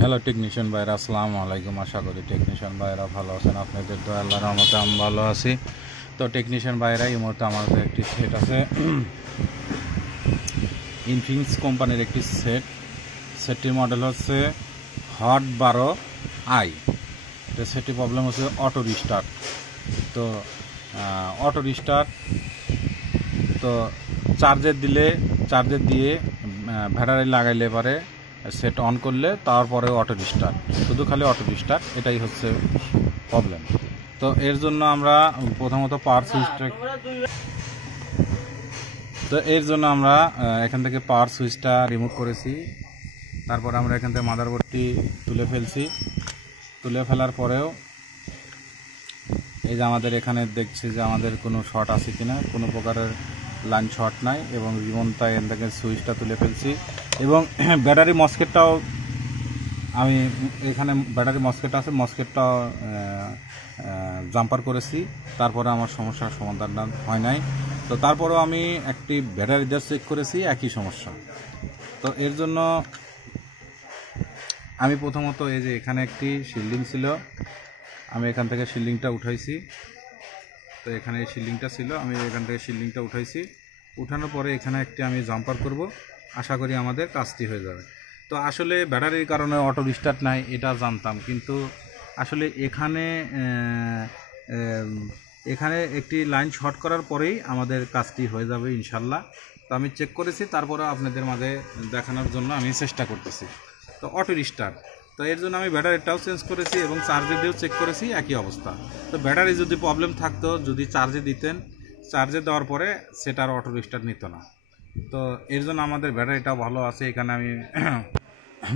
Hello technician ভাইরা, আসসালামু আলাইকুম। আশা করি টেকনিশিয়ান ভাইরা ভালো আছেন। আপনাদের দয়া আল্লাহর রহমতে আমি ভালো আছি। তো টেকনিশিয়ান ভাইরা, এই মুহূর্তে আমার একটি সেট আছে, ইনফিনিক্স কোম্পানির একটি সেটটির মডেল হচ্ছে হট 12i। তো সেটটির প্রবলেম হচ্ছে অটো রিস্টার্ট। তো অটো রিস্টার্ট তো চার্জের দিয়ে ব্যাটারি লাগাইলে পারে সেট অন করলে তারপরে অটো রিস্টার্ট, শুধু খালি অটো রিস্টার্ট, এটাই হচ্ছে প্রবলেম। তো এর জন্য আমরা প্রথমত এখান থেকে পাওয়ার সুইচটা রিমুভ করেছি। তারপর আমরা এখান থেকে মাদারবোর্ডটি তুলে ফেলার পরেও এই যে আমাদের এখানে দেখছি যে আমাদের কোনো শর্ট আছে কিনা, কোনো প্রকারের লাইন শর্ট নাই, এবং রিমোটটা এখান থেকে সুইচটা তুলে ফেলছি। এবং ব্যাটারি মসকেটটাও আমি এখানে ব্যাটারি মসকেট আছে, মসকেটটা জাম্পার করেছি। তারপরে আমার সমস্যার সমাধান হয় নাই। তো তারপরেও আমি একটি ব্যাটারি দিয়ে চেক করেছি, একই সমস্যা। তো এর জন্য আমি প্রথমত এই যে এখানে একটি শিল্ডিং ছিল, আমি এখান থেকে শিল্ডিংটা উঠাইছি। তো এখানে এই শিল্ডিংটা ছিল, আমি এখান থেকে শিল্ডিংটা উঠাইছি। উঠানোর পরে এখানে একটি আমি জাম্পার করব, আশা করি আমাদের কাজটি হয়ে যাবে। তো আসলে ব্যাটারির কারণে অটো রিস্টার্ট নাই এটা জানতাম, কিন্তু আসলে এখানে একটি লাইন শর্ট করার পরেই আমাদের কাজটি হয়ে যাবে ইনশাল্লাহ। তো আমি চেক করেছি, তারপরে আপনাদের মাঝে দেখানোর জন্য আমি চেষ্টা করতেছি। তো অটো রিস্টার্ট, তো এর জন্য আমি ব্যাটারিটাও চেঞ্জ করেছি এবং চার্জে দিয়েও চেক করেছি, একই অবস্থা। তো ব্যাটারি যদি প্রবলেম থাকতো, যদি চার্জে দেওয়ার পরে সেটার অটো রিস্টার্ট নিত না। তো এর জন্য আমাদের ব্যাটারিটাও ভালো আছে। এখানে আমি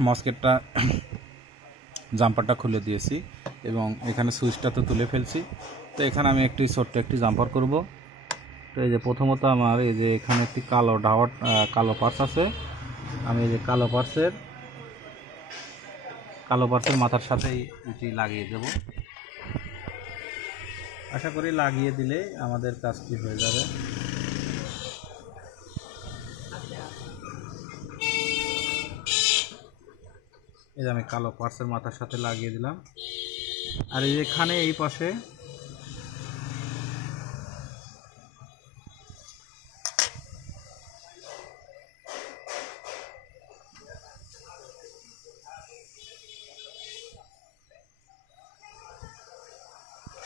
মসকেটটা জাম্পারটা খুলে দিয়েছি এবং এখানে সুইচটা তো তুলে ফেলছি। তো এখানে আমি ছোট্ট একটি জাম্পার করব। তো এই যে প্রথমত আমার এই যে এখানে একটি কালো পার্স আছে, আমি এই যে কালো পার্সের মাথার সাথেই এটি লাগিয়ে দেব। আশা করি লাগিয়ে দিলে আমাদের কাজটি হয়ে যাবে। এই যে আমি কালো পার্সের মাথার সাথে লাগিয়ে দিলাম। আর এখানে এই পাশে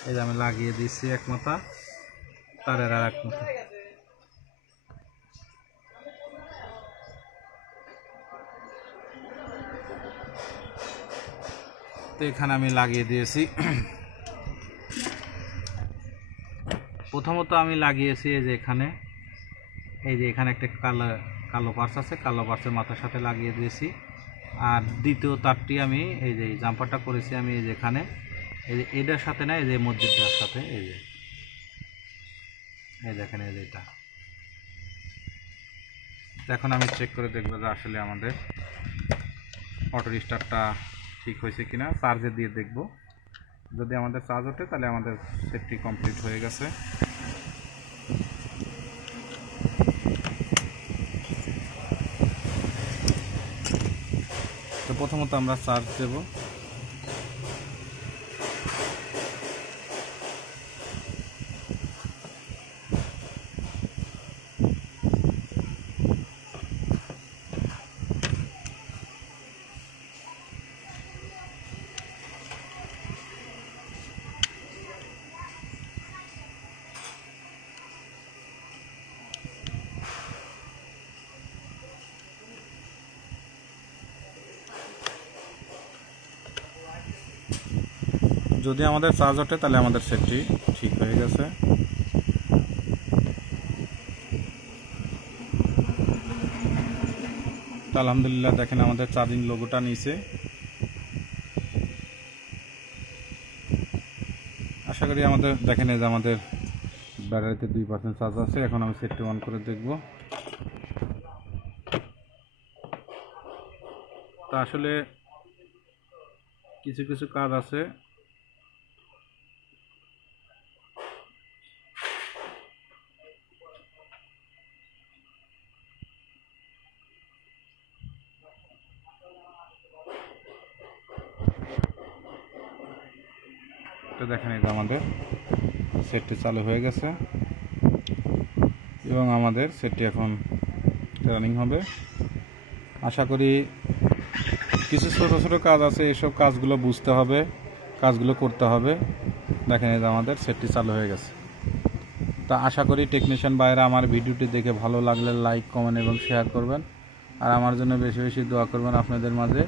এই যে আমি লাগিয়ে দিচ্ছি এক মাথা, তারের আর এক মাথা। তো এখানে আমি লাগিয়ে দিয়েছি। প্রথমত আমি লাগিয়েছি এই যে এখানে একটা কালো পার্স আছে, কালো পার্সের মাথার সাথে লাগিয়ে দিয়েছি। আর দ্বিতীয় তারটি আমি এই যে জাম্পারটা করেছি আমি এই যে এখানে এই যে এটার সাথে না, এই যে মসজিদটার সাথে, এই দেখেন এই যে এটা। এখন আমি চেক করে দেখবো যে আসলে আমাদের অটো রিস্টার্টটা ঠিক হয়েছে কিনা। চার্জে দিয়ে দেখব, যদি আমাদের চার্জ ওঠে তাহলে আমাদের সেটটি কমপ্লিট হয়ে গেছে। তো প্রথমত আমরা চার্জ দেব। যদি আমাদের চার্জ ওঠে তাহলে আমাদের সেটটি ঠিক হয়ে গেছে। তো আলহামদুলিল্লাহ, দেখেন আমাদের চার্জিং লোগোটা নিচে। আশা করি আমাদের দেখেন এই যে আমাদের ব্যাটারিতে 2% চার্জ আছে। এখন আমি সেটটি অন করে দেখব। তো আসলে কিছু কাজ আছে, তো দেখেন এই যে আমাদের সেটটি চালু হয়ে গেছে এবং আমাদের সেটটি এখন রানিং হবে। আশা করি কিছু ছোট ছোট কাজ আছে, এসব কাজগুলো বুঝতে হবে, কাজগুলো করতে হবে। দেখেন এই যে আমাদের সেটটি চালু হয়ে গেছে। তা আশা করি টেকনিশিয়ান ভাইরা আমার ভিডিওটি দেখে ভালো লাগলে লাইক, কমেন্ট এবং শেয়ার করবেন। আর আমার জন্য বেশি বেশি দোয়া করবেন, আপনাদের মাঝে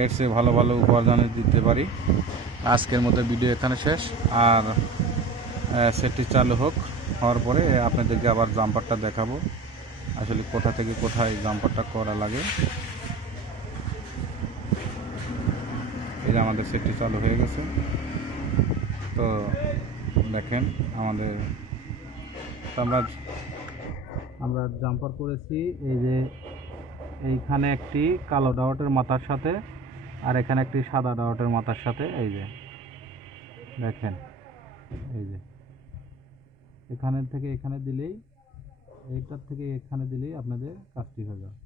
এর চেয়ে ভালো ভালো উপার্জন দিতে পারি। আজকের মতো ভিডিও এখানে শেষ। আর সেটটি চালু হওয়ার পরে আপনাদেরকে আবার জাম্পারটা দেখাবো, আসলে কোথা থেকে কোথায় জাম্পারটা করা লাগে। এই যে আমাদের সেটটি চালু হয়ে গেছে। তো দেখেন আমাদের আমরা জাম্পার করেছি এই যে এইখানে একটি কালো ডাউটের মাথার সাথে আর এখানে একটি সাদা ডাউটের মাথার সাথে। এই যে দেখেন, এই যে এখানে থেকে এখানে দিলেই, এইটার থেকে এখানে দিলেই আপনাদের কাজটি হয়ে যাবে।